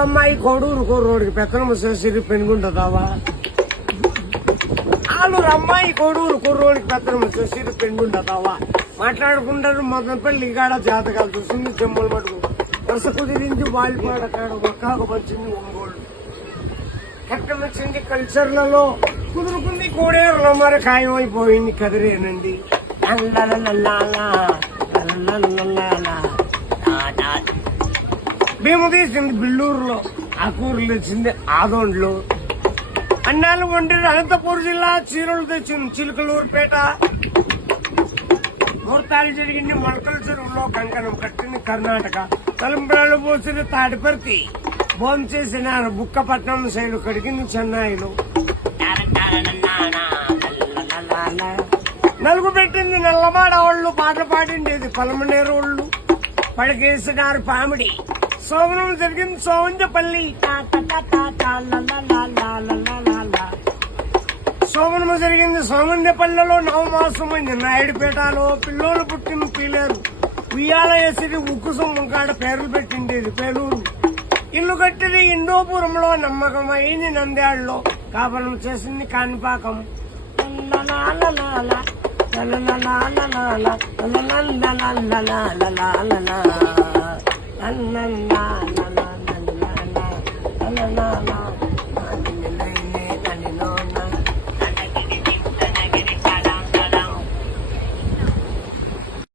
ఆలూరమ్మాయి కోడూరు కోరోడికి పెత్తనము చేసి పెనుగుంటదావా? ఆలూరమ్మాయి కోడూరు కుర్రోడికి పెత్తనము చేసి పెనుగుంటదావా? మాట్లాడుకుంటారు మొదటిపల్లి కాడ జాతకాలు చూసింది చెమ్మలు మటుకు వరుస కుదిరించి వాలిపాడ కాడ ఒక్కాకు వచ్చింది ఒంగోళ్ళు కట్టం వచ్చింది కల్చర్లలో కుదురుకుంది కోడేరులో మరి ఖాయం అయిపోయింది కదిరేనండి. భీము తీసింది బిల్లూరులో, ఆ కూరలు తెచ్చింది ఆదోండ్లో, అన్నాలు వండి అనంతపూర్ జిల్లా చీరలు తెచ్చింది చిలుకలూరుపేట, ముహూర్తాలు జరిగింది మొలకల చెరువులో, కంకణం కట్టింది కర్ణాటక, తలంబ్రాలు పోసింది తాడిపర్తి, భోజనం చేసిన బుక్కపట్నం శైలు కడిగింది చెన్నైలో, నలుగు పెట్టింది నల్లమాడ వాళ్ళు, పాటలు పాడిండేది పలమనేరు వాళ్ళు, పడకేసినారు పామిడి, సోమనం జరిగింది సోమంజపల్లి, సోమనము జరిగింది సోమంజపల్లిలో, నవమాసమైంది నాయుడుపేటలో, పిల్లోలు పుట్టిన పీలేరు, ఉయ్యాల వేసి ఉక్కు సొమ్ము కాడ పేర్లు పెట్టిండేది పేలూరు, ఇల్లు కట్టింది ఇండోపురంలో, నమ్మకమైంది నంద్యాలలో, కాపురం చేసింది కాణిపాకం. la